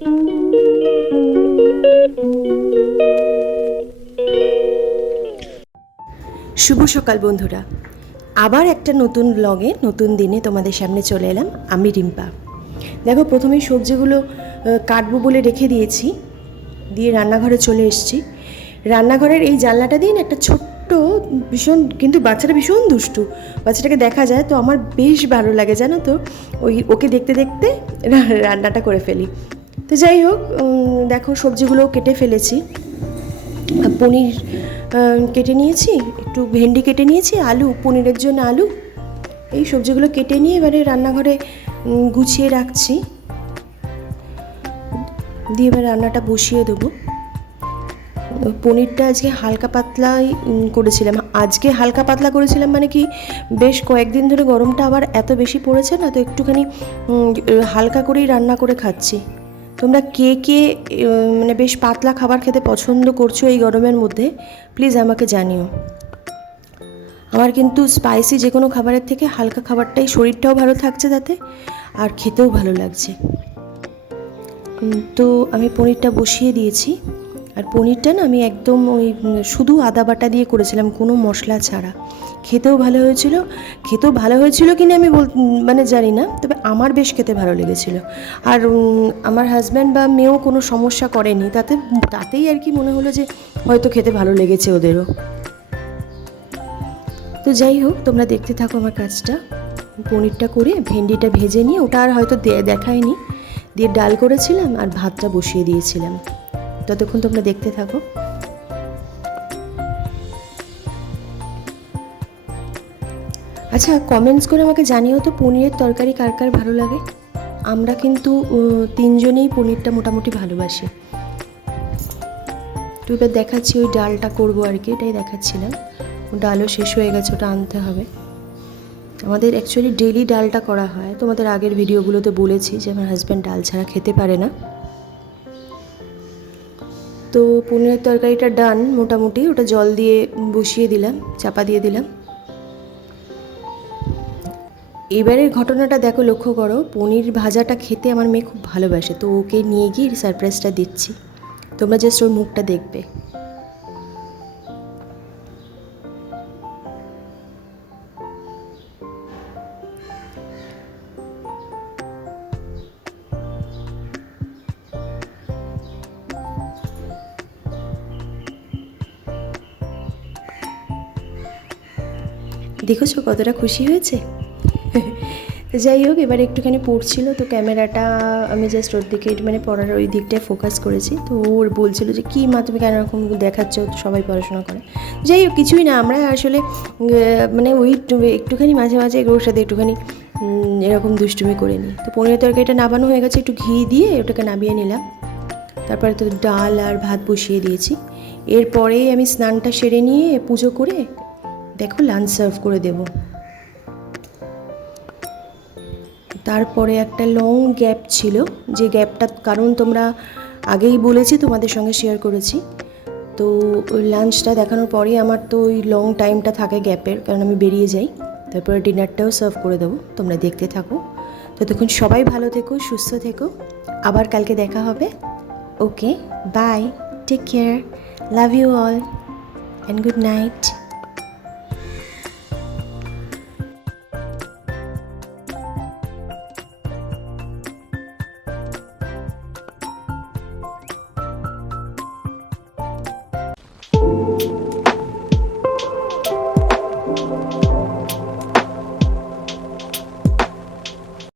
শুভ সকাল বন্ধুরা, আবার একটা নতুন ব্লগে নতুন দিনে তোমাদের সামনে চলে এলাম। আমি রিম্পা। দেখো, প্রথমেই সবজিগুলো কাটবো বলে রেখে দিয়েছি, দিয়ে রান্নাঘরে চলে এসেছি। রান্নাঘরের এই জানলাটা দিয়ে একটা ছোট্ট ভীষণ, কিন্তু বাচ্চাটা ভীষণ দুষ্টু, বাচ্চাটাকে দেখা যায় তো আমার বেশ ভালো লাগে, জানো তো। ওকে দেখতে দেখতে রান্নাটা করে ফেলি। তো যাই হোক, দেখো সবজিগুলো কেটে ফেলেছি। পনির কেটে নিয়েছি, একটু ভেন্ডি কেটে নিয়েছি, আলু, পনিরের জন্য আলু, এই সবজিগুলো কেটে নিয়ে এবারে রান্নাঘরে গুছিয়ে রাখছি, দিয়ে এবার রান্নাটা বসিয়ে দেবো। পনিরটা আজকে হালকা পাতলাই করেছিলাম। আজকে হালকা পাতলা করেছিলাম মানে কি, বেশ কয়েকদিন ধরে গরমটা আবার এত বেশি পড়েছে না, তো একটুখানি হালকা করেই রান্না করে খাচ্ছি। তোমরা কে কে মানে বেশ পাতলা খাবার খেতে পছন্দ করছো এই গরমের মধ্যে, প্লিজ আমাকে জানিও। আমার কিন্তু স্পাইসি যে কোনো খাবারের থেকে হালকা খাবারটাই, শরীরটাও ভালো থাকছে তাতে, আর খেতেও ভালো লাগছে। তো আমি পনিরটা বসিয়ে দিয়েছি। আর পনিরটা না আমি একদম ওই শুধু আদা বাটা দিয়ে করেছিলাম, কোনো মশলা ছাড়া। খেতেও ভালো হয়েছিল কিনা আমি মানে জানি না, তবে আমার বেশ খেতে ভালো লেগেছিল। আর আমার হাজব্যান্ড বা মেয়েও কোনো সমস্যা করেনি, তাতেই আর কি মনে হলো যে হয়তো খেতে ভালো লেগেছে ওদেরও। তো যাই হোক, তোমরা দেখতে থাকো আমার কাজটা। পনিরটা করে ভেন্ডিটা ভেজে নিয়ে, ওটা আর হয়তো দেখায়নি, দিয়ে ডাল করেছিলাম আর ভাতটা বসিয়ে দিয়েছিলাম। ততক্ষণ তোমরা দেখতে থাকো। আচ্ছা, কমেন্টস করে আমাকে জানিও তো পনিরের তরকারি কার কার ভালো লাগে। আমরা কিন্তু তিনজনেই পনিরটা মোটামুটি ভালোবাসি। তো এবার দেখাচ্ছি ওই ডালটা করবো আর কি, এটাই দেখাচ্ছিলাম। ডালও শেষ হয়ে গেছে, ওটা আনতে হবে। আমাদের অ্যাকচুয়ালি ডেইলি ডালটা করা হয়, তোমাদের আগের ভিডিওগুলোতে বলেছি যে আমার হাজব্যান্ড ডাল ছাড়া খেতে পারে না। তো পনিরের তরকারিটা ডান মোটামুটি, ওটা জল দিয়ে বসিয়ে দিলাম, চাপা দিয়ে দিলাম। এবারের ঘটনাটা দেখো, লক্ষ্য করো, পনির ভাজাটা খেতে আমার মেয়ে খুব ভালোবাসে, তো ওকে নিয়ে গিয়ে সারপ্রাইজটা দিচ্ছি। তোমরা জাস্ট ওর মুখটা দেখবে। দেখেছো কতটা খুশি হয়েছে। যাই হোক, এবার একটুখানি পড়ছিল, তো ক্যামেরাটা আমি জাস্ট ওর দিকে, মানে পড়ার ওই দিকটায় ফোকাস করেছি। তো ওর বলছিল যে কী মা তুমি কেন এরকম দেখাচ্ছ, সবাই পড়াশোনা করে। যাই হোক, কিছুই না, আমরা আসলে মানে ওই একটুখানি মাঝে মাঝে ওর সাথে একটুখানি এরকম দুষ্টুমি করে নিই। তো পনিরের তরকারিটা নাবানো হয়ে গেছে, একটু ঘি দিয়ে ওটাকে নামিয়ে নিলাম। তারপরে তো ডাল আর ভাত বসিয়ে দিয়েছি। এরপরেই আমি স্নানটা সেরে নিয়ে পুজো করে দেখো লাঞ্চ সার্ভ করে দেবো। তারপরে একটা লং গ্যাপ ছিল, যে গ্যাপটা কারণ তোমরা আগেই বলেছি, তোমাদের সঙ্গে শেয়ার করেছি। তো ওই লাঞ্চটা দেখানোর পরেই আমার তো ওই লং টাইমটা থাকে গ্যাপের, কারণ আমি বেরিয়ে যাই। তারপরে ডিনারটাও সার্ভ করে দেবো, তোমরা দেখতে থাকো। ততক্ষণ সবাই ভালো থেকো, সুস্থ থেকো, আবার কালকে দেখা হবে। Okay, bye, take care, love you all and good night.